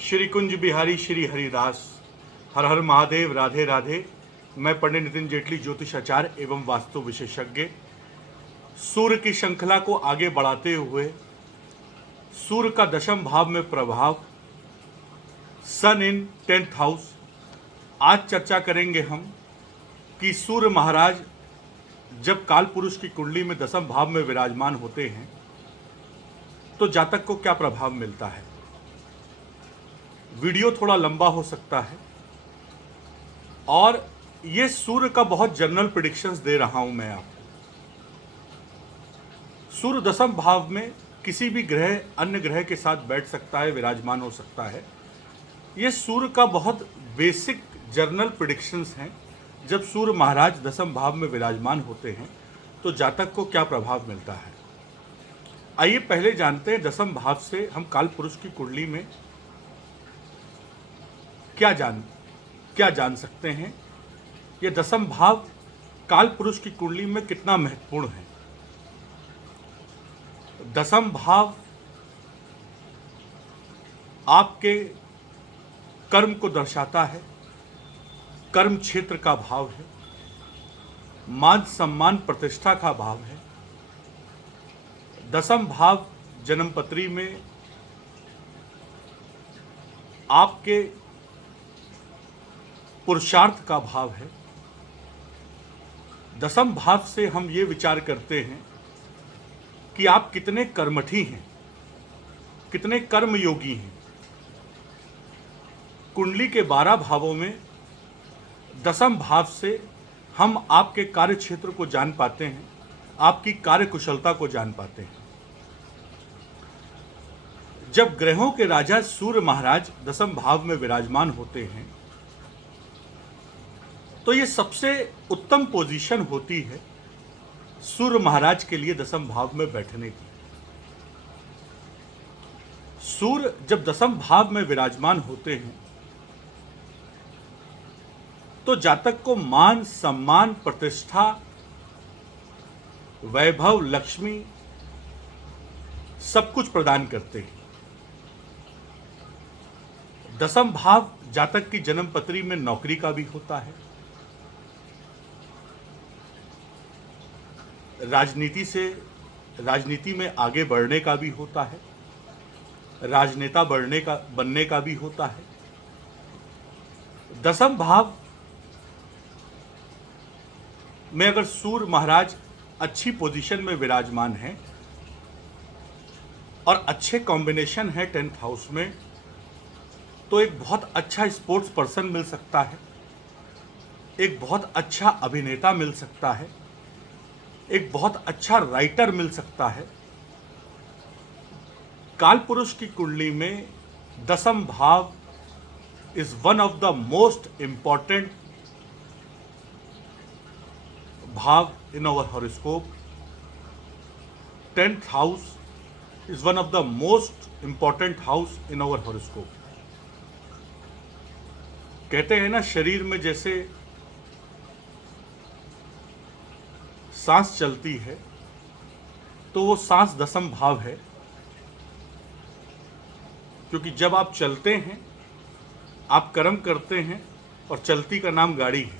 श्री कुंज बिहारी श्री हरिदास। हर हर महादेव। राधे राधे। मैं पंडित नितिन जेटली, ज्योतिषाचार्य एवं वास्तु विशेषज्ञ। सूर्य की श्रृंखला को आगे बढ़ाते हुए सूर्य का दशम भाव में प्रभाव, सन इन 10th हाउस। आज चर्चा करेंगे हम कि सूर्य महाराज जब काल पुरुष की कुंडली में दशम भाव में विराजमान होते हैं तो जातक को क्या प्रभाव मिलता है। वीडियो थोड़ा लंबा हो सकता है और ये सूर्य का बहुत जनरल प्रेडिक्शंस दे रहा हूं मैं आपको। सूर्य दशम भाव में किसी भी ग्रह अन्य ग्रह के साथ बैठ सकता है, विराजमान हो सकता है। ये सूर्य का बहुत बेसिक जनरल प्रेडिक्शंस हैं। जब सूर्य महाराज दशम भाव में विराजमान होते हैं तो जातक को क्या प्रभाव मिलता है। आइए पहले जानते हैं दशम भाव से हम काल पुरुष की कुंडली में क्या जान सकते हैं। ये दशम भाव काल पुरुष की कुंडली में कितना महत्वपूर्ण है। दशम भाव आपके कर्म को दर्शाता है, कर्म क्षेत्र का भाव है, मान सम्मान प्रतिष्ठा का भाव है। दशम भाव जन्मपत्री में आपके पुरुषार्थ का भाव है। दशम भाव से हम ये विचार करते हैं कि आप कितने कर्मठी हैं, कितने कर्मयोगी हैं। कुंडली के 12 भावों में दशम भाव से हम आपके कार्य क्षेत्र को जान पाते हैं, आपकी कार्य कुशलता को जान पाते हैं। जब ग्रहों के राजा सूर्य महाराज दशम भाव में विराजमान होते हैं तो ये सबसे उत्तम पोजीशन होती है सूर्य महाराज के लिए दशम भाव में बैठने की। सूर्य जब दशम भाव में विराजमान होते हैं तो जातक को मान सम्मान प्रतिष्ठा वैभव लक्ष्मी सब कुछ प्रदान करते हैं। दशम भाव जातक की जन्मपत्री में नौकरी का भी होता है, राजनीति में आगे बढ़ने का भी होता है, राजनेता बनने का भी होता है। दशम भाव में अगर सूर्य महाराज अच्छी पोजीशन में विराजमान है और अच्छे कॉम्बिनेशन है 10th हाउस में, तो एक बहुत अच्छा स्पोर्ट्स पर्सन मिल सकता है, एक बहुत अच्छा अभिनेता मिल सकता है, एक बहुत अच्छा राइटर मिल सकता है। काल पुरुष की कुंडली में दशम भाव is one of the most important भाव in our horoscope. 10th house is one of the most important house in our horoscope. कहते हैं ना, शरीर में जैसे सांस चलती है तो वो सांस दशम भाव है, क्योंकि जब आप चलते हैं आप कर्म करते हैं और चलती का नाम गाड़ी है।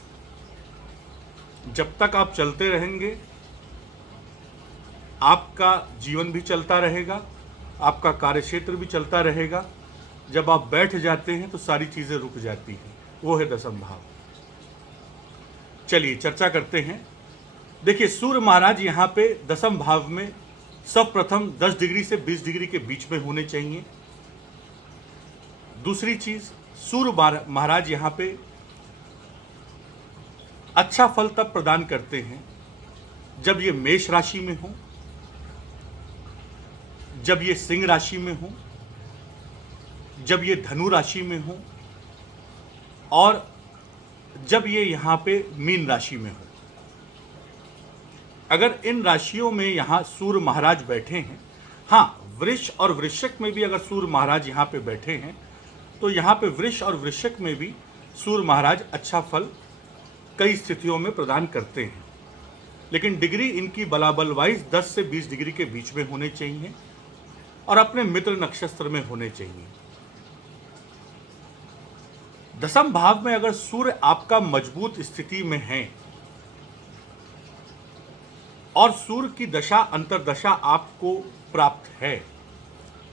जब तक आप चलते रहेंगे आपका जीवन भी चलता रहेगा, आपका कार्यक्षेत्र भी चलता रहेगा। जब आप बैठ जाते हैं तो सारी चीजें रुक जाती हैं, वो है दशम भाव। चलिए चर्चा करते हैं। देखिए, सूर्य महाराज यहाँ पे दशम भाव में सब प्रथम 10 डिग्री से 20 डिग्री के बीच में होने चाहिए। दूसरी चीज, सूर्य महाराज यहाँ पे अच्छा फल तब प्रदान करते हैं जब ये मेष राशि में हो, जब ये सिंह राशि में हो, जब ये धनु राशि में हो और जब ये यहाँ पे मीन राशि में हो। अगर इन राशियों में यहाँ सूर्य महाराज बैठे हैं, हाँ वृष और वृश्चिक में भी अगर सूर्य महाराज यहाँ पे बैठे हैं तो यहाँ पे वृष और वृश्चिक में भी सूर्य महाराज अच्छा फल कई स्थितियों में प्रदान करते हैं। लेकिन डिग्री इनकी बलाबल वाइज 10 से 20 डिग्री के बीच में होने चाहिए और अपने मित्र नक्षत्र में होने चाहिए। दसम भाव में अगर सूर्य आपका मजबूत स्थिति में है और सूर्य की दशा अंतर्दशा आपको प्राप्त है,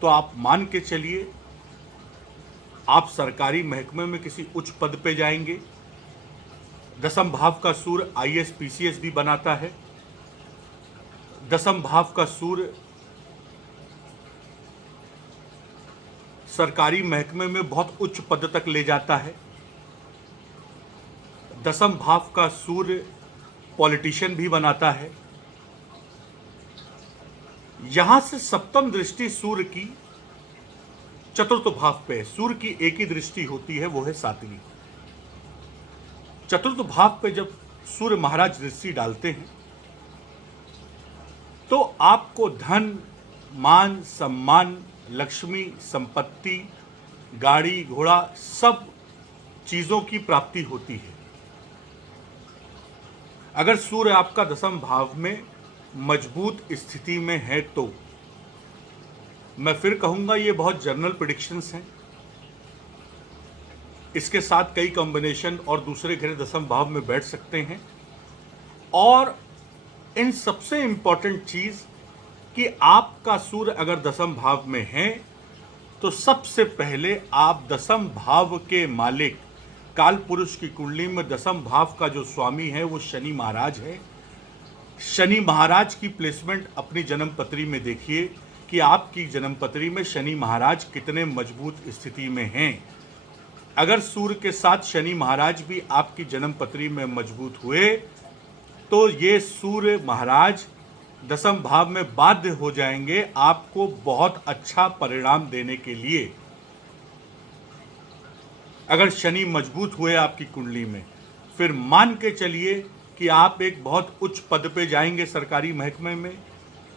तो आप मान के चलिए आप सरकारी महकमे में किसी उच्च पद पे जाएंगे। दसम भाव का सूर्य आईएएस पीसीएस भी बनाता है। दसम भाव का सूर्य सरकारी महकमे में बहुत उच्च पद तक ले जाता है। दसम भाव का सूर्य पॉलिटिशियन भी बनाता है। यहां से सप्तम दृष्टि सूर्य की चतुर्थ भाव पे, सूर्य की एक ही दृष्टि होती है, वो है सातवीं। चतुर्थ भाव पे जब सूर्य महाराज दृष्टि डालते हैं तो आपको धन, मान, सम्मान, लक्ष्मी, संपत्ति, गाड़ी घोड़ा सब चीजों की प्राप्ति होती है। अगर सूर्य आपका दसम भाव में मजबूत स्थिति में है तो मैं फिर कहूंगा ये बहुत जनरल प्रेडिक्शंस हैं। इसके साथ कई कॉम्बिनेशन और दूसरे ग्रह दसम भाव में बैठ सकते हैं। और इन सबसे इंपॉर्टेंट चीज कि आपका सूर्य अगर दसम भाव में है तो सबसे पहले आप दसम भाव के मालिक काल पुरुष की कुंडली में दसम भाव का जो स्वामी है वो शनि महाराज है। शनि महाराज की प्लेसमेंट अपनी जन्म पत्री में देखिए कि आपकी जन्म पत्री में शनि महाराज कितने मजबूत स्थिति में हैं। अगर सूर्य के साथ शनि महाराज भी आपकी जन्म पत्री में मजबूत हुए तो ये सूर्य महाराज दसम भाव में बाध्य हो जाएंगे आपको बहुत अच्छा परिणाम देने के लिए। अगर शनि मजबूत हुए आपकी कुंडली में, फिर मान के चलिए कि आप एक बहुत उच्च पद पे जाएंगे, सरकारी महकमे में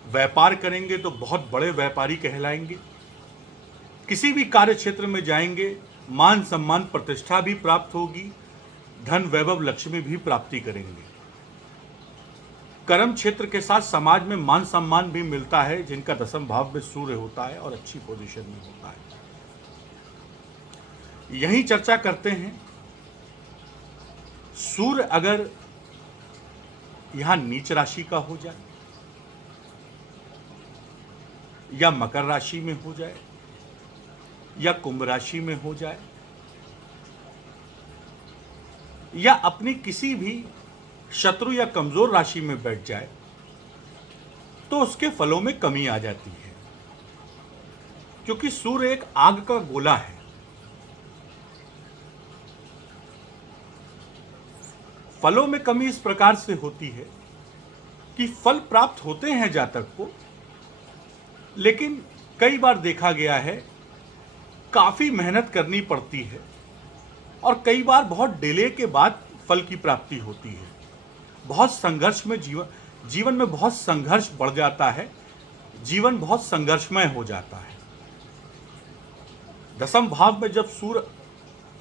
व्यापार करेंगे तो बहुत बड़े व्यापारी कहलाएंगे। किसी भी कार्य क्षेत्र में जाएंगे, मान सम्मान प्रतिष्ठा भी प्राप्त होगी, धन वैभव लक्ष्मी भी प्राप्ति करेंगे। कर्म क्षेत्र के साथ समाज में मान सम्मान भी मिलता है जिनका दसम भाव में सूर्य होता है और अच्छी पोजीशन में होता है। यही चर्चा करते हैं, सूर्य अगर यहां नीच राशि का हो जाए या मकर राशि में हो जाए या कुंभ राशि में हो जाए या अपनी किसी भी शत्रु या कमजोर राशि में बैठ जाए तो उसके फलों में कमी आ जाती है, क्योंकि सूर्य एक आग का गोला है। फलों में कमी इस प्रकार से होती है कि फल प्राप्त होते हैं जातक को, लेकिन कई बार देखा गया है काफी मेहनत करनी पड़ती है और कई बार बहुत डिले के बाद फल की प्राप्ति होती है। बहुत संघर्ष में जीवन में बहुत संघर्ष बढ़ जाता है, जीवन बहुत संघर्षमय हो जाता है। दसम भाव में जब सूर्य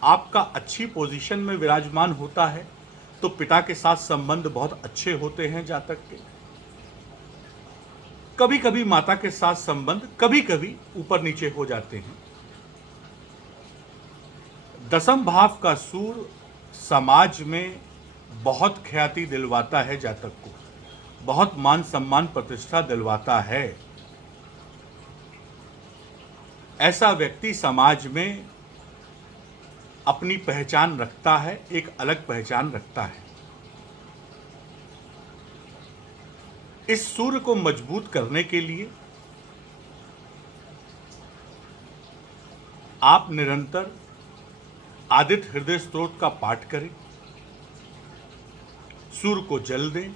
आपका अच्छी पोजीशन में विराजमान होता है तो पिता के साथ संबंध बहुत अच्छे होते हैं जातक के। कभी कभी माता के साथ संबंध कभी कभी ऊपर नीचे हो जाते हैं। दसम भाव का सूर्य समाज में बहुत ख्याति दिलवाता है जातक को, बहुत मान सम्मान प्रतिष्ठा दिलवाता है। ऐसा व्यक्ति समाज में अपनी पहचान रखता है, एक अलग पहचान रखता है। इस सूर्य को मजबूत करने के लिए आप निरंतर आदित्य हृदय स्तोत्र का पाठ करें, सूर्य को जल दें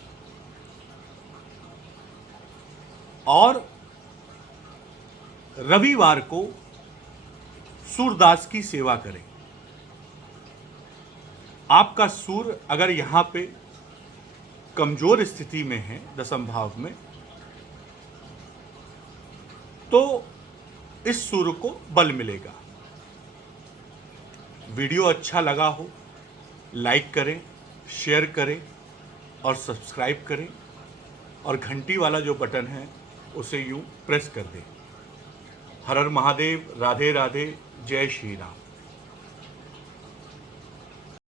और रविवार को सूरदास की सेवा करें। आपका सूर्य अगर यहां पे कमजोर स्थिति में है दसम भाव में, तो इस सूर्य को बल मिलेगा। वीडियो अच्छा लगा हो लाइक करें, शेयर करें और सब्सक्राइब करें और घंटी वाला जो बटन है उसे यूं प्रेस कर दें। हर हर महादेव, राधे राधे, जय श्री राम।